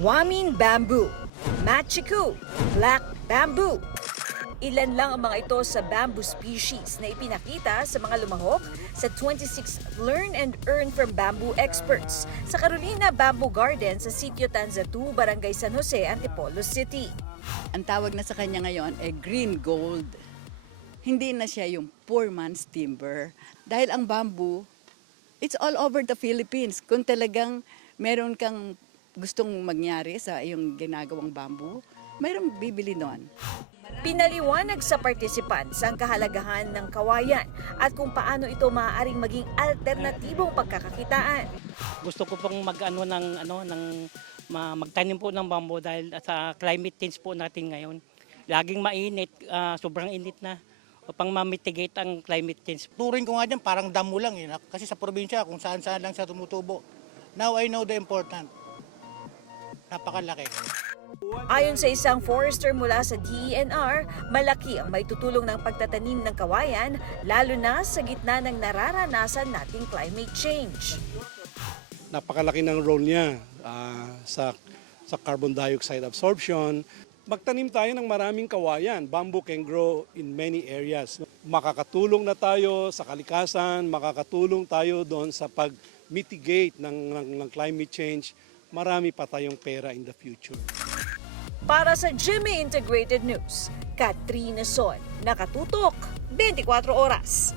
Wamin bamboo, Machiku, black bamboo. Ilan lang ang mga ito sa bamboo species na ipinakita sa mga lumahok sa 26th Learn and Earn from Bamboo Experts sa Carolina Bamboo Garden sa Sitio Tanzatu, Barangay San Jose, Antipolo City. Ang tawag na sa kanya ngayon ay green gold. Hindi na siya yung poor man's timber. Dahil ang bamboo, it's all over the Philippines. Kung talagang meron kang gustong magyari sa iyong ginagawang bamboo, mayroong bibili noon. Pinaliwanag sa participants ang kahalagahan ng kawayan at kung paano ito maaaring maging alternatibong pagkakakitaan. Gusto ko pong magtanim po ng bamboo dahil sa climate change po natin ngayon. Laging mainit, sobrang init na upang ma-mitigate ang climate change. Turing ko nga dyan, parang damo lang eh. Kasi sa probinsya, kung saan-saan lang siya tumutubo. Now I know the important. Napakalaki. Ayon sa isang forester mula sa DENR, malaki ang maitutulong ng pagtatanim ng kawayan, lalo na sa gitna ng nararanasan nating climate change. Napakalaki ng role niya sa carbon dioxide absorption. Magtanim tayo ng maraming kawayan. Bamboo can grow in many areas. Makakatulong na tayo sa kalikasan, makakatulong tayo doon sa pag-mitigate ng climate change. Marami pa tayong pera in the future. Para sa GMA Integrated News, Katrina Son, nakatutok 24 oras.